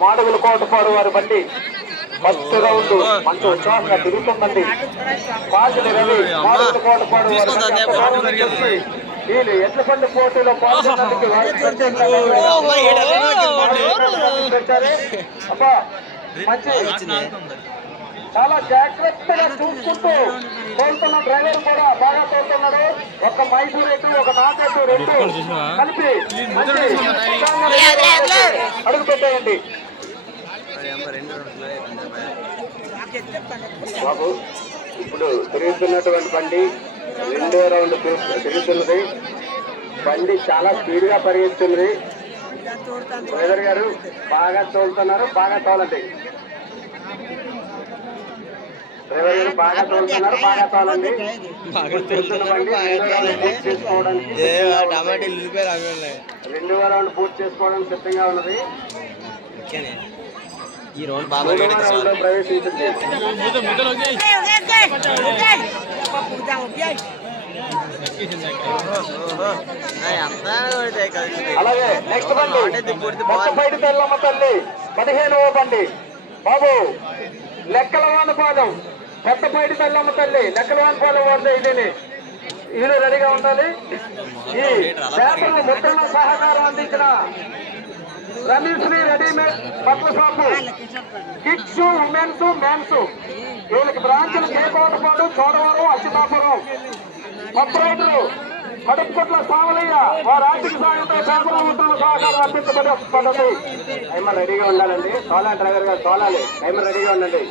మాడుగుల కోటపాడు వారి బండి first round మంచి ఉత్సాహంగా తిరుగుతుందండి. పాటిని రవి మాడుగుల కోటపాడు వీళ్ళు ఎట్ల బండి పోటీలో పాల్గొన్నందుకు అబ్బా మంచి చాలా జాగ్రత్తగా చూసుకుంటూ తోలుతున్న డ్రైవర్ కూడా బాగా తోలుతున్నాడు. ఒక మైసూర్ ఎట్టు ఒక నాటెట్టు రెండు కలిపి అడుగు పెట్టేయండి బాబు. ఇప్పుడు తిరుగుతున్నటువంటి బండి రెండో రౌండ్ తిరుగుతున్నది. బండి చాలా స్పీడ్ గా పరిగెత్తున్నది. డ్రైవర్ గారు బాగా తోలుతున్నారు, బాగా తోలండి. డ్రైవర్ గారు బాగా తోలుతున్నారు, బాగా తోలండి. రెండవ రౌండ్ పూర్తి చేసుకోవడానికి సిద్ధంగా ఉన్నది. ఈ రౌండ్ బాగా ప్రవేశించింది. అలాగే నెక్స్ట్ బండి కొత్తపైడి తెల్లమ్మ తల్లి 15వ బండి బాబు లెక్కలవాన పాదం. కొత్తపైడి తెల్లమ్మ తల్లి లెక్కలవాన పాదం వాడితే ఇదేని వీళ్ళు రెడీగా ఉండాలి. ఈ పేపర్లు ముద్రణ సహకారం అందించిన రమేశ్రీ రెడీమేడ్ బట్టల షాపు కిడ్స్ ఉమెన్స్ మెన్స్ వీళ్ళకి బ్రాంచ్లు కేకోటపాడు చోడవరం అచ్యుతాపురం కొత్త రైతులు కడుపుకొట్ల సామలయ్య వారి ఆర్థిక సాయంతో పేపర్ల ముద్రణ సహకారం అందించబడి టైమర్ రెడీగా ఉండాలండి. సోలా డ్రైవర్ గారు తోలాలి. టైమర్ రెడీగా ఉండండి.